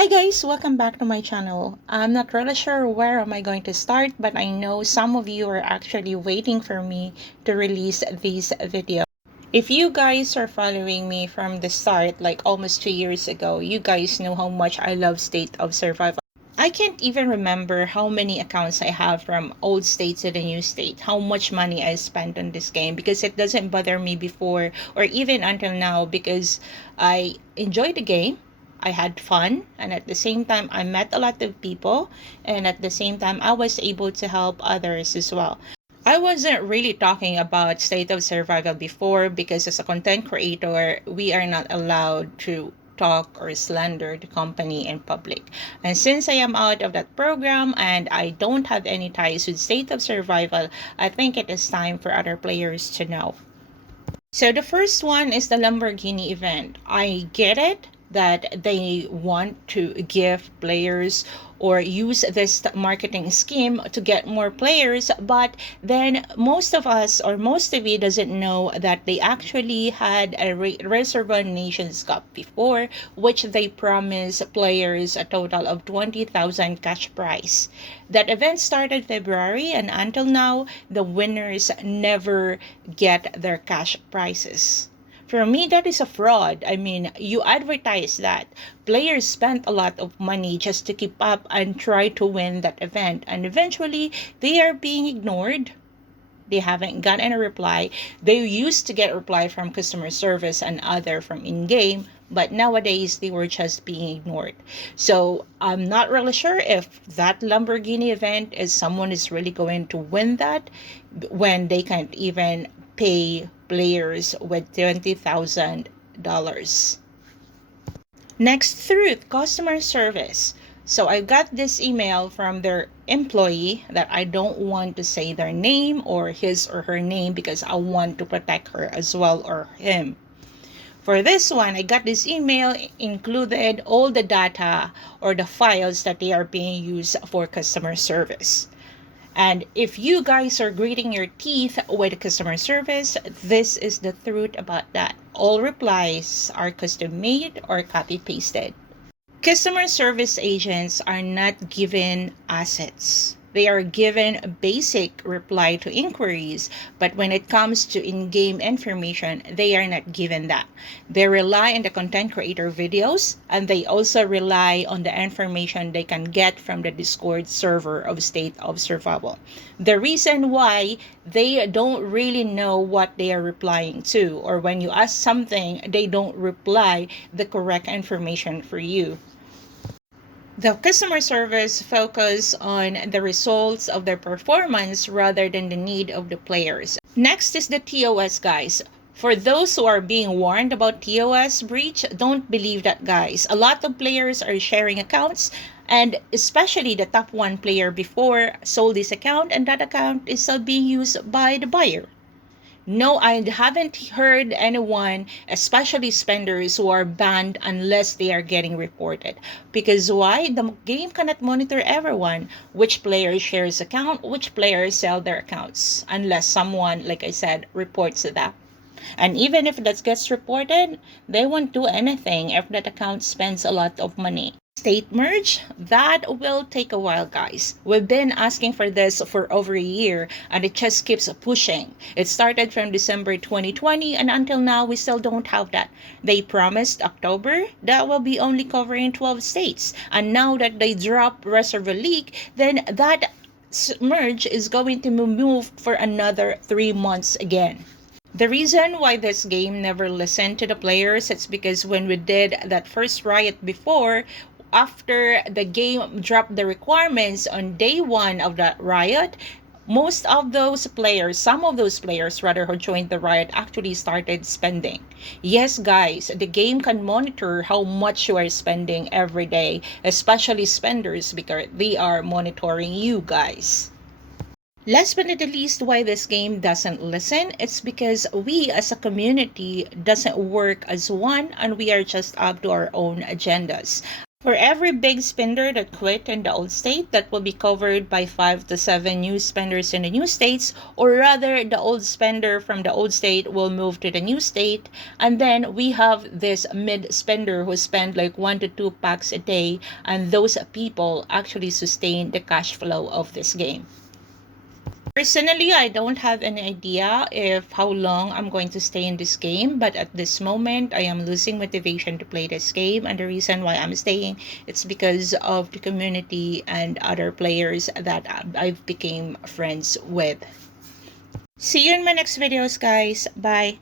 Hi guys, welcome back to my channel. I'm not really sure where am I going to start, but I know some of you are actually waiting for me to release this video. If you guys are following me from the start, like almost 2 years ago, you guys know how much I love State of Survival. I can't even remember how many accounts I have from old state to the new state, how much money I spent on this game, because it doesn't bother me before or even until now, because I enjoy the game. I had fun, and at the same time I met a lot of people, and at the same time I was able to help others as well. I wasn't really talking about State of Survival before because as a content creator, we are not allowed to talk or slander the company in public. And since I am out of that program and I don't have any ties with State of Survival, I think it is time for other players to know. So the first one is the Lamborghini event. I get it that they want to give players or use this marketing scheme to get more players, but then most of us or most of you doesn't know that they actually had a Reservoir Nations Cup before, which they promised players a total of 20,000 cash prize. That event started February, and until now the winners never get their cash prizes. For me, that is a fraud. I mean, you advertise that. Players spent a lot of money just to keep up and try to win that event. And eventually, they are being ignored. They haven't got any reply. They used to get reply from customer service and other from in-game, but nowadays they were just being ignored. So I'm not really sure if that Lamborghini event is someone is really going to win that when they can't even pay players with $20,000. Next, Truth customer service. So I got this email from their employee that I don't want to say their name or his or her name because I want to protect her as well or him. For this one, I got this email included all the data or the files that they are being used for customer service. And if you guys are gritting your teeth with customer service, this is the truth about that. All replies are custom made or copy pasted. Customer service agents are not given assets. They are given a basic reply to inquiries, but when it comes to in-game information, they are not given that. They rely on the content creator videos, and they also rely on the information they can get from the Discord server of State of Survival. The reason why they don't really know what they are replying to, or when you ask something, they don't reply the correct information for you. The customer service focus on the results of their performance rather than the need of the players. Next is the TOS, guys. For those who are being warned about TOS breach, don't believe that, guys. A lot of players are sharing accounts, and especially the top one player before sold this account, and that account is still being used by the buyer. No, I haven't heard anyone, especially spenders, who are banned unless they are getting reported. Because why? The game cannot monitor everyone. Which player shares account, which players sell their accounts. Unless someone, like I said, reports that. And even if that gets reported, they won't do anything if that account spends a lot of money. State merge, that will take a while, guys. We've been asking for this for over a year and it just keeps pushing. It started from December 2020 and until now we still don't have that. They promised October that will be only covering 12 states, and now that they drop Reservoir League, then that merge is going to be moved for another 3 months again. The reason why this game never listened to the players is because when we did that first riot before, after the game dropped the requirements on day one of that riot, most of those players, some of those players rather, who joined the riot actually started spending. Yes, guys, the game can monitor how much you are spending every day, especially spenders, because they are monitoring you guys. Last but not the least, why this game doesn't listen, it's because we as a community doesn't work as one and we are just up to our own agendas. For every big spender that quit in the old state, that will be covered by 5 to 7 new spenders in the new states, or rather the old spender from the old state will move to the new state, and then we have this mid spender who spend like 1 to 2 packs a day, and those people actually sustain the cash flow of this game. Personally, I don't have any idea if how long I'm going to stay in this game, but at this moment, I am losing motivation to play this game, and the reason why I'm staying, it's because of the community and other players that I've became friends with. See you in my next videos, guys. Bye.